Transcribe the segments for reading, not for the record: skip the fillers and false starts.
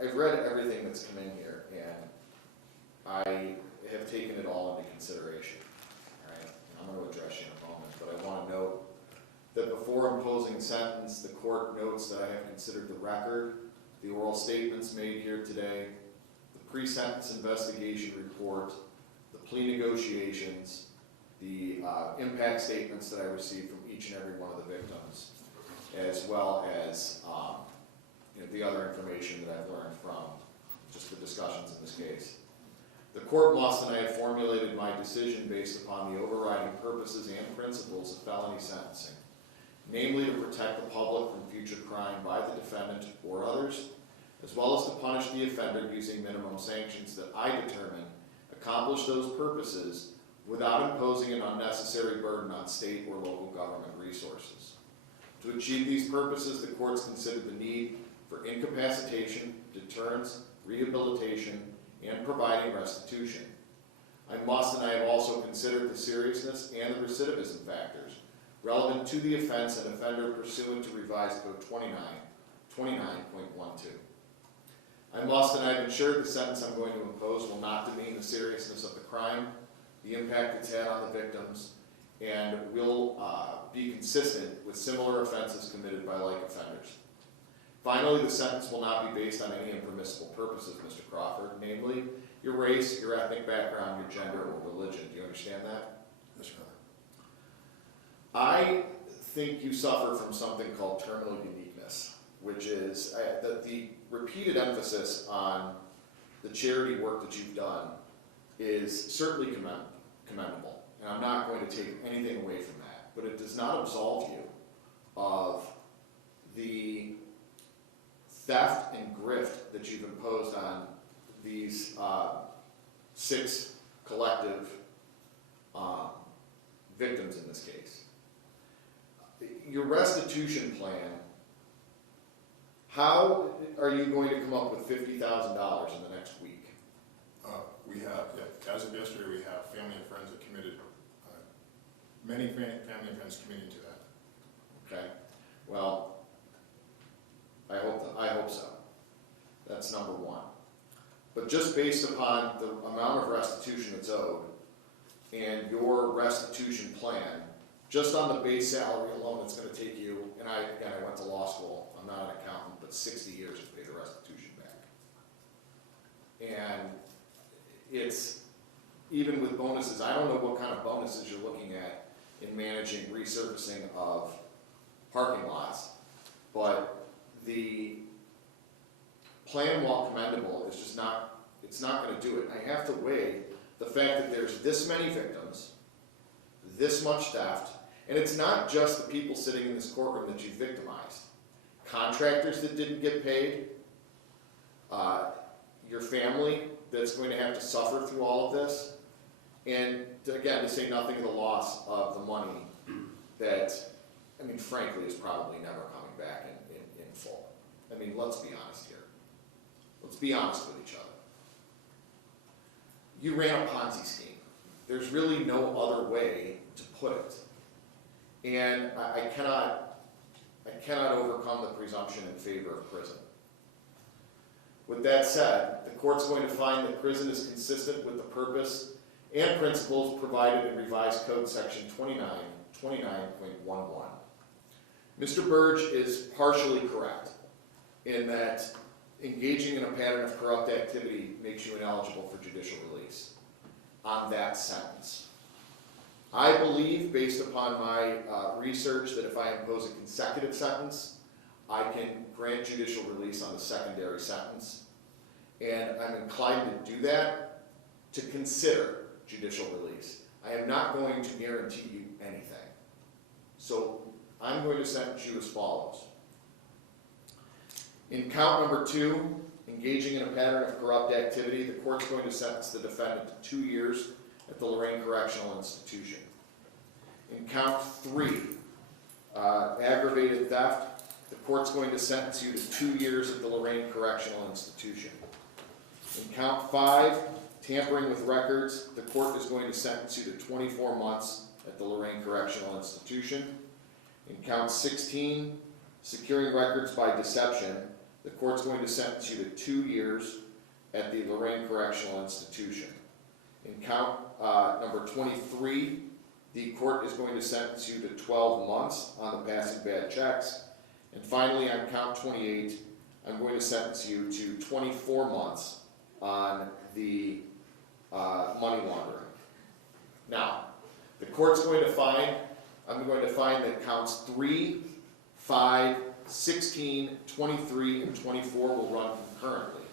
I've read everything that's come in here, and I have taken it all into consideration. All right? I'm going to address you in a moment, but I want to note that before imposing sentence, the court notes that I have considered the record, the oral statements made here today, the pre-sentence investigation report, the plea negotiations, the impact statements that I received from each and every one of the victims, as well as the other information that I've learned from just the discussions in this case. The court must, and I have formulated my decision based upon the overriding purposes and principles of felony sentencing, namely to protect the public from future crime by the defendant or others, as well as to punish the offender using minimum sanctions that I determine accomplish those purposes without imposing an unnecessary burden on state or local government resources. To achieve these purposes, the courts considered the need for incapacitation, deterrence, rehabilitation, and providing restitution. I must, and I have also considered the seriousness and the recidivism factors relevant to the offense and offender pursuant to Revised Code 29.12. I must, and I have ensured the sentence I'm going to impose will not demean the seriousness of the crime, the impact it's had on the victims, and will be consistent with similar offenses committed by like offenders. Finally, the sentence will not be based on any impermissible purposes, Mr. Crawford, namely your race, your ethnic background, your gender, or religion. Do you understand that? Yes, Your I Honor. think you suffer from something called terminal uniqueness, which is that the repeated emphasis on the charity work that you've done is certainly commendable, and I'm not going to take anything away from that, but it does not absolve you of the theft and grift that you've imposed on these 6 collective victims in this case. Your restitution plan, how are you going to come up with $50,000 in the next week? We have, as of yesterday, we have family and friends that committed, many family and friends committing to that. Okay, well, I hope so. That's number one. But just based upon the amount of restitution that's owed and your restitution plan, just on the base salary alone, it's going to take you, and I went to law school, I'm not an accountant, but 60 years to pay the restitution back. And it's, even with bonuses, I don't know what kind of bonuses you're looking at in managing resurfacing of parking lots, but the plan, while commendable, is just not, it's not going to do it. I have to weigh the fact that there's this many victims, this much theft, and it's not just the people sitting in this courtroom that you victimized. Contractors that didn't get paid, your family that's going to have to suffer through all of this, and again, to say nothing of the loss of the money that, I mean, frankly, is probably never coming back in full. I mean, let's be honest here. Let's be honest with each other. You ran a Ponzi scheme. There's really no other way to put it. And I cannot overcome the presumption in favor of prison. With that said, the court's going to find that prison is consistent with the purpose and principles provided in Revised Code Section 29.11. Mr. Burge is partially correct in that engaging in a pattern of corrupt activity makes you ineligible for judicial release on that sentence. I believe, based upon my research, that if I impose a consecutive sentence, I can grant judicial release on the secondary sentence. And I'm inclined to do that, to consider judicial release. I am not going to guarantee you anything. So I'm going to sentence you as follows. In count number 2, engaging in a pattern of corrupt activity, the court's going to sentence the defendant to 2 years at the Lorain Correctional Institution. In count 3, aggravated theft, the court's going to sentence you to 2 years at the Lorain Correctional Institution. In count 5, tampering with records, the court is going to sentence you to 24 months at the Lorain Correctional Institution. In count 16, securing records by deception, the court's going to sentence you to 2 years at the Lorain Correctional Institution. In count number 23, the court is going to sentence you to 12 months on the passing bad checks. And finally, on count 28, I'm going to sentence you to 24 months on the money laundering. Now, the court's going to find, I'm going to find that counts 3, 5, 16, 23, and 24 will run concurrently.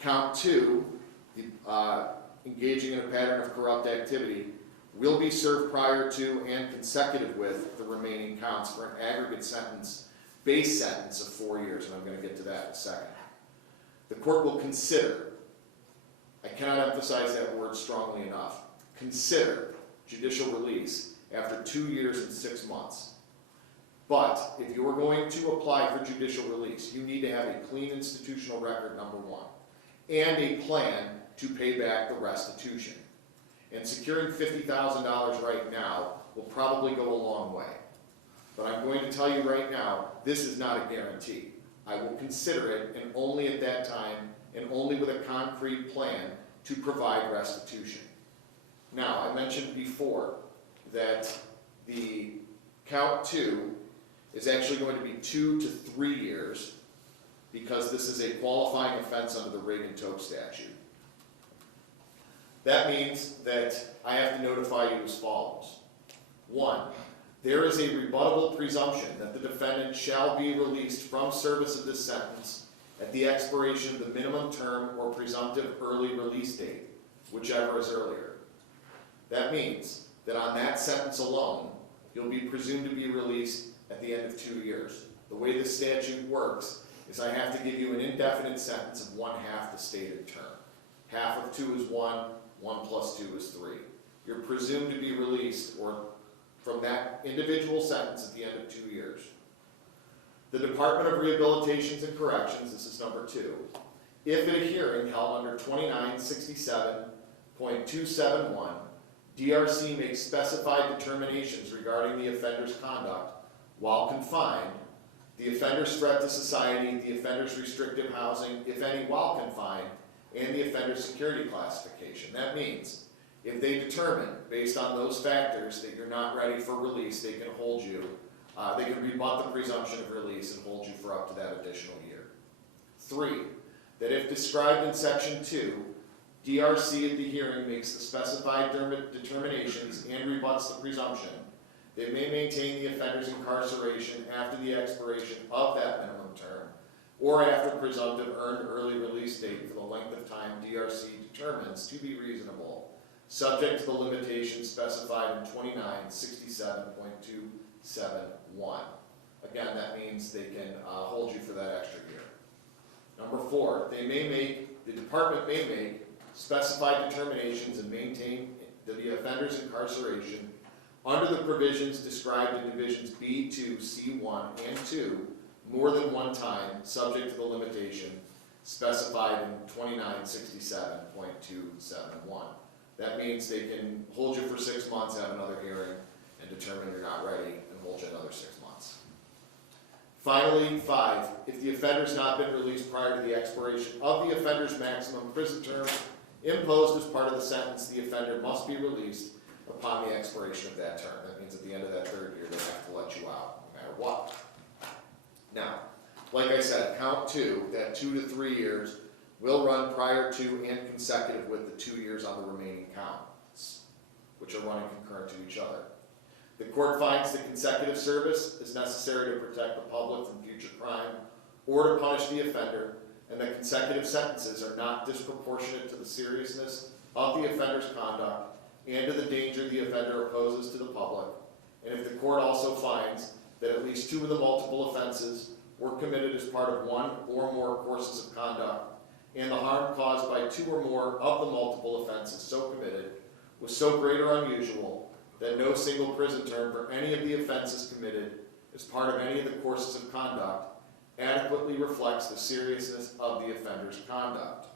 Count 2, engaging in a pattern of corrupt activity, will be served prior to and consecutive with the remaining counts for an aggregate sentence, base sentence of 4 years, and I'm going to get to that in a second. The court will consider, I cannot emphasize that word strongly enough, consider judicial release after 2 years and 6 months. But if you are going to apply for judicial release, you need to have a clean institutional record, number one, and a plan to pay back the restitution. And securing $50,000 right now will probably go a long way. But I'm going to tell you right now, this is not a guarantee. I will consider it, and only at that time, and only with a concrete plan to provide restitution. Now, I mentioned before that the count 2 is actually going to be 2 to 3 years because this is a qualifying offense under the Reagan-Toke statute. That means that I have to notify you as follows. 1, there is a rebuttable presumption that the defendant shall be released from service of this sentence at the expiration of the minimum term or presumptive early release date, whichever is earlier. That means that on that sentence alone, you'll be presumed to be released at the end of 2 years. The way this statute works is I have to give you an indefinite sentence of 1/2 the stated term. Half of 2 is 1, 1 plus 2 is 3. You're presumed to be released or from that individual sentence at the end of 2 years. The Department of Rehabilitations and Corrections, this is number 2, if at a hearing held under 2967.271, DRC makes specified determinations regarding the offender's conduct while confined, the offender's threat to society, the offender's restrictive housing, if any, while confined, and the offender's security classification. That means if they determine, based on those factors, that you're not ready for release, they can hold you, they can rebut the presumption of release and hold you for up to that additional year. 3, that if described in section 2, DRC at the hearing makes the specified determinations and rebuts the presumption, they may maintain the offender's incarceration after the expiration of that minimum term or after presumptive earned early release date for the length of time DRC determines to be reasonable, subject to the limitations specified in 2967.271. Again, that means they can hold you for that extra year. Number 4, the department may make specified determinations and maintain the offender's incarceration under the provisions described in Divisions B2, C1, and 2 more than one time, subject to the limitation specified in 2967.271. That means they can hold you for 6 months, have another hearing, and determine you're not ready, and hold you another 6 months. Finally, 5, if the offender's not been released prior to the expiration of the offender's maximum prison term imposed as part of the sentence, the offender must be released upon the expiration of that term. That means at the end of that 3rd year, they have to let you out, no matter what. Now, like I said, count 2, that 2 to 3 years, will run prior to and consecutive with the 2 years on the remaining counts, which are running concurrent to each other. The court finds that consecutive service is necessary to protect the public from future crime or to punish the offender, and that consecutive sentences are not disproportionate to the seriousness of the offender's conduct and to the danger the offender poses to the public, and if the court also finds that at least 2 of the multiple offenses were committed as part of 1 or more courses of conduct, and the harm caused by 2 or more of the multiple offenses so committed was so great or unusual that no single prison term for any of the offenses committed as part of any of the courses of conduct adequately reflects the seriousness of the offender's conduct.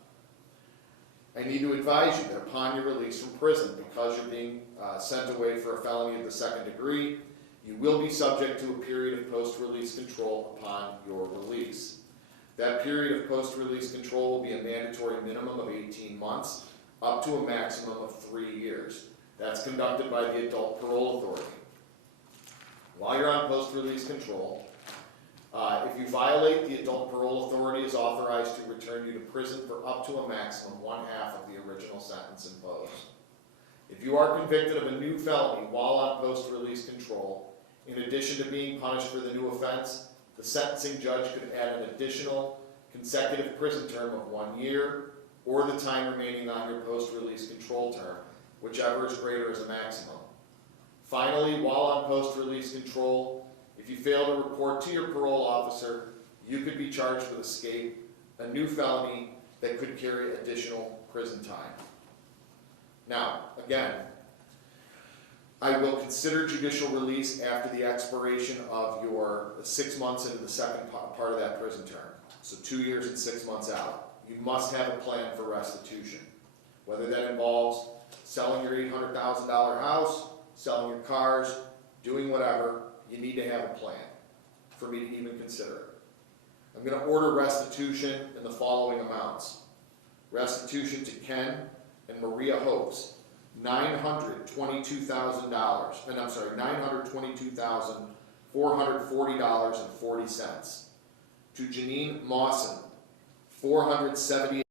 I need to advise you that upon your release from prison, because you're being sent away for a felony of the 2nd degree, you will be subject to a period of post-release control upon your release. That period of post-release control will be a mandatory minimum of 18 months, up to a maximum of 3 years. That's conducted by the Adult Parole Authority. While you're on post-release control, if you violate, the Adult Parole Authority is authorized to return you to prison for up to a maximum 1/2 of the original sentence imposed. If you are convicted of a new felony while on post-release control, in addition to being punished for the new offense, the sentencing judge could add an additional consecutive prison term of 1 year, or the time remaining on your post-release control term, whichever is greater as a maximum. Finally, while on post-release control, if you fail to report to your parole officer, you could be charged with escape, a new felony that could carry additional prison time. Now, again, I will consider judicial release after the expiration of your 6 months into the second part of that prison term. So 2 years and 6 months out. You must have a plan for restitution. Whether that involves selling your $800,000 house, selling your cars, doing whatever, you need to have a plan for me to even consider it. I'm going to order restitution in the following amounts. Restitution to Ken and Maria Hopes, $922,000, and I'm sorry, $922,440.40. To Janine Mawson, $478.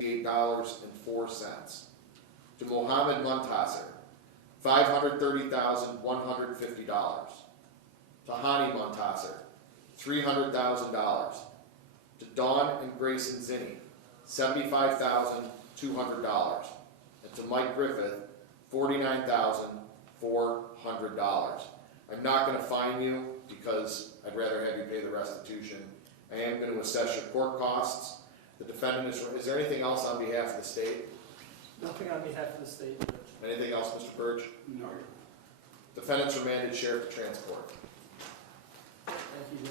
$8.04. To Mohammed Muntasir, $530,150. To Hani Muntasir, $300,000. To Dawn and Grayson Zinni, $75,200. And to Mike Griffith, $49,400. I'm not going to fine you because I'd rather have you pay the restitution. I am going to assess your court costs. The defendant is there anything else on behalf of the state? Nothing on behalf of the state, Judge. Anything else, Mr. Burge? No. Defendant's remanded, sheriff to transport. Thank you, Judge.